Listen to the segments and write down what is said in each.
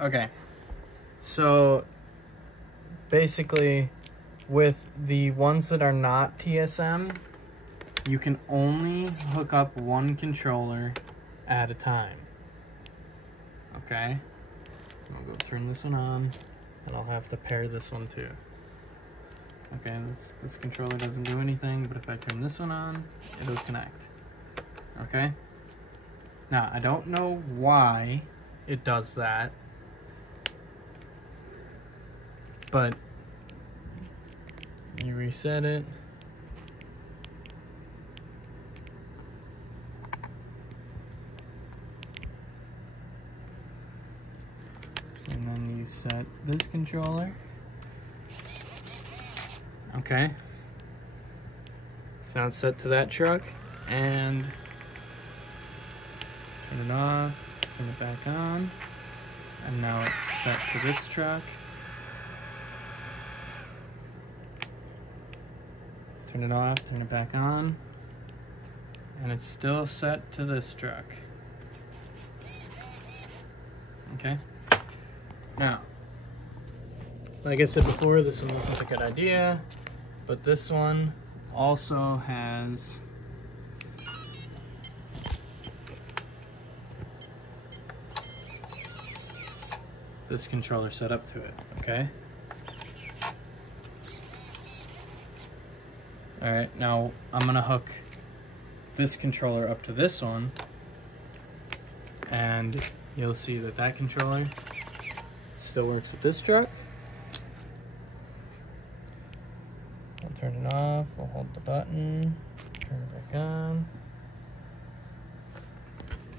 Okay, so basically with the ones that are not TSM, you can only hook up one controller at a time. Okay, I'll go turn this one on, and I'll have to pair this one too. Okay, this controller doesn't do anything, but if I turn this one on, it'll connect. Okay, now I don't know why it does that, but you reset it. And then you set this controller. Okay. So now it's set to that truck, and turn it off, turn it back on, and now it's set to this truck. Turn it off, turn it back on, and it's still set to this truck. Okay. Now, like I said before, this one wasn't a good idea, but this one also has this controller set up to it, okay? All right, now I'm gonna hook this controller up to this one, and you'll see that that controller still works with this truck. I'll turn it off, we'll hold the button, turn it back on.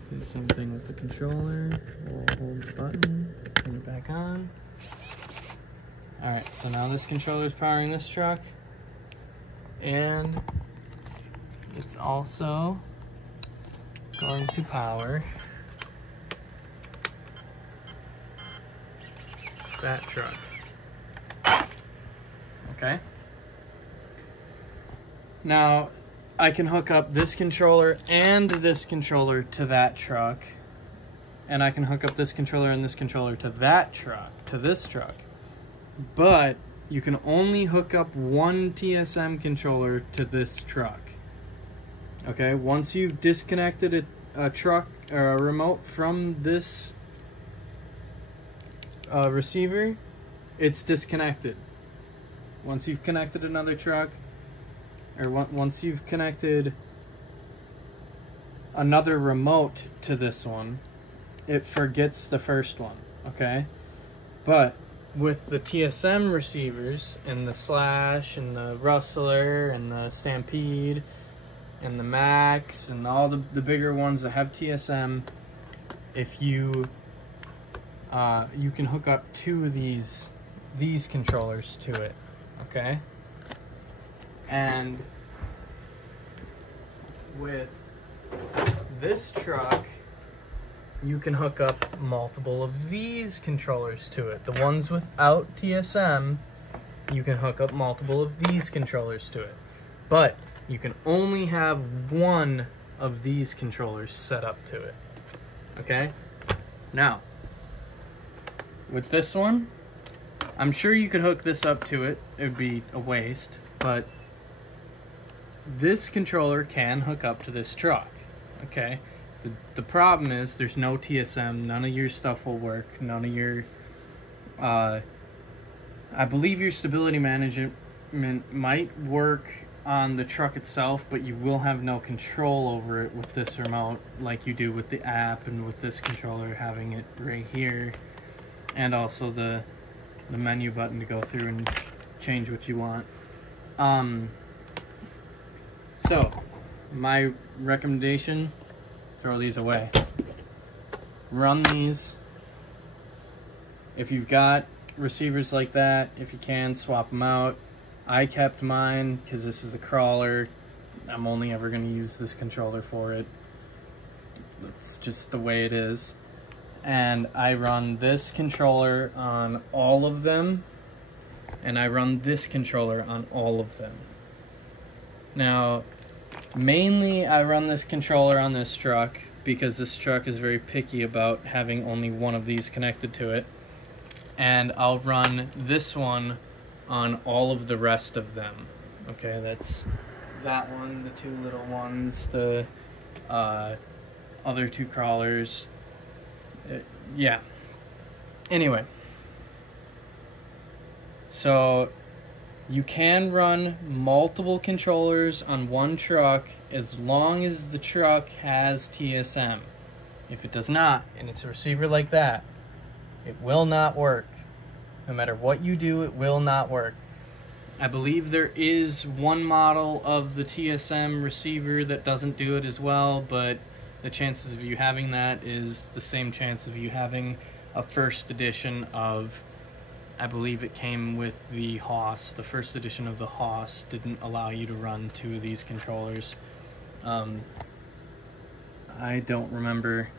Do the same thing with the controller, we'll hold the button, turn it back on. All right, so now this controller is powering this truck, and it's also going to power that truck. Okay. Now I can hook up this controller and this controller to that truck, and I can hook up this controller and this controller to that truck, to this truck. But you can only hook up one TSM controller to this truck. Okay, once you've disconnected a truck or a remote from this receiver, it's disconnected. Once you've connected another truck, or once you've connected another remote to this one, it forgets the first one, okay? But with the TSM receivers and the Slash and the Rustler and the Stampede and the Max and all the bigger ones that have TSM, if you you can hook up two of these controllers to it, okay? And with this truck, you can hook up multiple of these controllers to it. The ones without TSM, you can hook up multiple of these controllers to it. But you can only have one of these controllers set up to it, okay? Now, with this one, I'm sure you could hook this up to it. It would be a waste, but this controller can hook up to this truck, okay? The problem is there's no TSM, none of your stuff will work, none of your, I believe your stability management might work on the truck itself, but you will have no control over it with this remote like you do with the app and with this controller having it right here, and also the menu button to go through and change what you want. So my recommendation, throw these away. Run these. If you've got receivers like that, if you can, swap them out. I kept mine because this is a crawler. I'm only ever going to use this controller for it. That's just the way it is. And I run this controller on all of them, and I run this controller on all of them. Now, mainly I run this controller on this truck because this truck is very picky about having only one of these connected to it. And I'll run this one on all of the rest of them. Okay, that's that one, the two little ones, the other two crawlers. Yeah. Anyway. So you can run multiple controllers on one truck as long as the truck has TSM. If it does not, and it's a receiver like that, it will not work. No matter what you do, it will not work. I believe there is one model of the TSM receiver that doesn't do it as well, but the chances of you having that is the same chance of you having a first edition of, I believe it came with the Haas. The first edition of the Haas didn't allow you to run two of these controllers. I don't remember.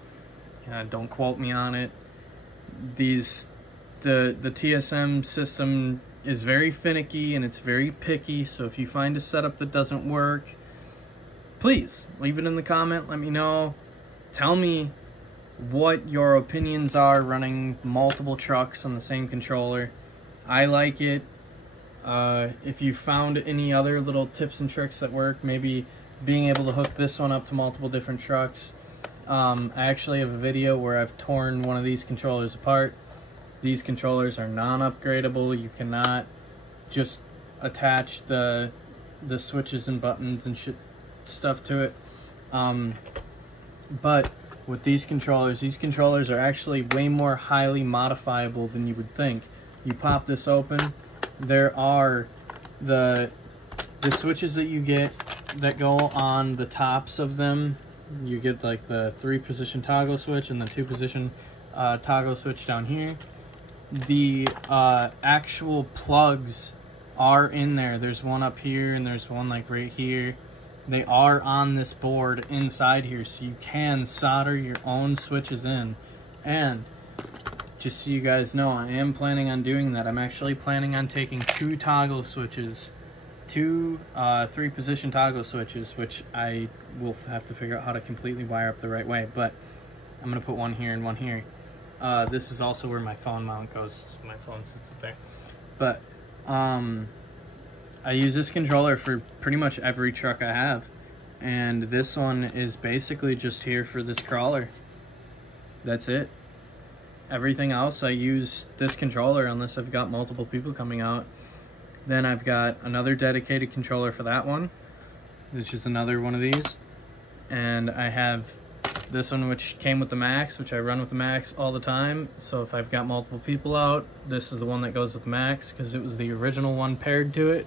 Don't quote me on it. The TSM system is very finicky and it's very picky, so if you find a setup that doesn't work, please leave it in the comment. Let me know. Tell me what your opinions are running multiple trucks on the same controller. I like it. If you found any other little tips and tricks that work, maybe being able to hook this one up to multiple different trucks. I actually have a video where I've torn one of these controllers apart. These controllers are non-upgradable. You cannot just attach the switches and buttons and stuff to it. But with these controllers are actually way more highly modifiable than you would think. You pop this open, there are the switches that you get that go on the tops of them. You get like the 3-position toggle switch and the 2-position toggle switch down here. The actual plugs are in there. There's one up here and there's one like right here. They are on this board inside here, so you can solder your own switches in. And just so you guys know, I am planning on doing that. I'm actually planning on taking 2 toggle switches, 2 3-position toggle switches, which I will have to figure out how to completely wire up the right way, but I'm gonna put one here and one here. This is also where my phone mount goes. My phone sits up there. But I use this controller for pretty much every truck I have, and this one is basically just here for this crawler. That's it. Everything else I use this controller unless I've got multiple people coming out. Then I've got another dedicated controller for that one, which is another one of these, and I have this one which came with the Max, which I run with the Max all the time. So if I've got multiple people out, this is the one that goes with the Max because it was the original one paired to it.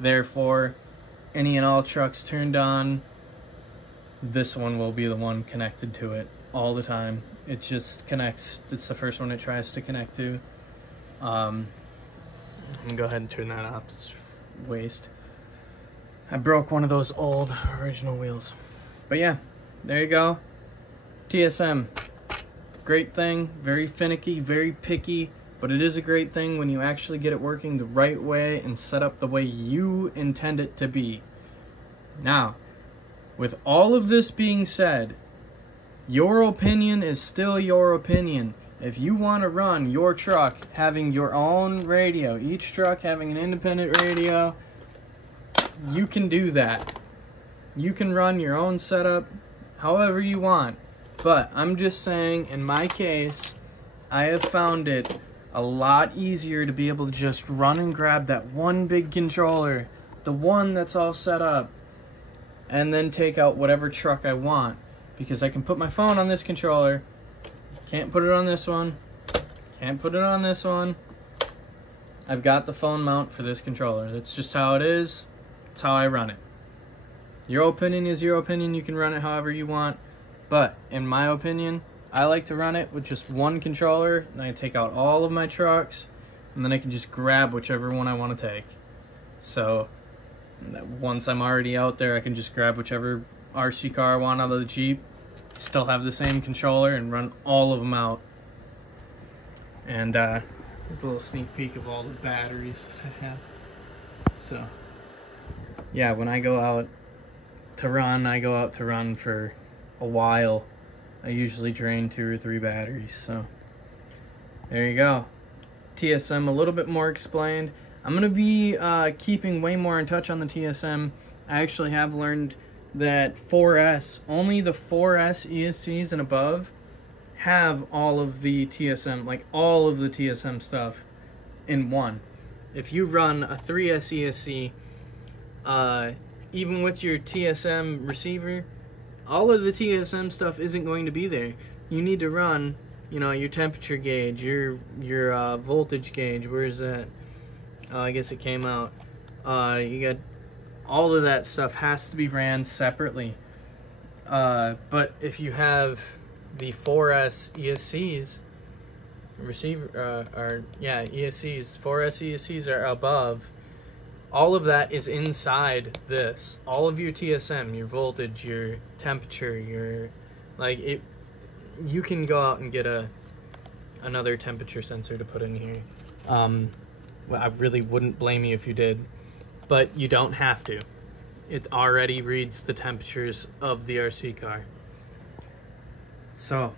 Therefore, any and all trucks turned on, this one will be the one connected to it all the time. It just connects. It's the first one it tries to connect to. I'm gonna go ahead and turn that off. It's waste. I broke one of those old original wheels. But yeah, there you go. TSM, great thing, very finicky, very picky, but it is a great thing when you actually get it working the right way and set up the way you intend it to be. Now, with all of this being said, your opinion is still your opinion. If you want to run your truck having your own radio, each truck having an independent radio, you can do that. You can run your own setup however you want. But I'm just saying, in my case, I have found it a lot easier to be able to just run and grab that one big controller, the one that's all set up, and then take out whatever truck I want. Because I can put my phone on this controller, can't put it on this one, can't put it on this one. I've got the phone mount for this controller. That's just how it is. It's how I run it. Your opinion is your opinion. You can run it however you want. But in my opinion, I like to run it with just one controller, and I take out all of my trucks, and then I can just grab whichever one I want to take. So once I'm already out there, I can just grab whichever RC car I want out of the Jeep, still have the same controller, and run all of them out. And there's a little sneak peek of all the batteries that I have. So yeah, when I go out to run, I go out to run for a while. I usually drain 2 or 3 batteries. So there you go. TSM a little bit more explained. I'm gonna be keeping way more in touch on the TSM. I actually have learned that 4S, only the 4S ESCs and above have all of the TSM, like all of the TSM stuff in one. If you run a 3S ESC, even with your TSM receiver, all of the TSM stuff isn't going to be there. You need to run, you know, your temperature gauge, your voltage gauge. Where is that? I guess it came out. You got all of that stuff has to be ran separately. But if you have the 4S ESCs, receiver, ESCs, 4S ESCs are above, all of that is inside this. All of your TSM, your voltage, your temperature, your, like, it, you can go out and get another temperature sensor to put in here. Well, I really wouldn't blame you if you did, but you don't have to. It already reads the temperatures of the RC car. So,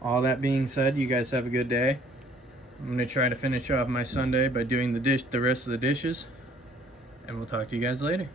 all that being said, you guys have a good day. I'm gonna try to finish off my Sunday by doing the rest of the dishes, and we'll talk to you guys later.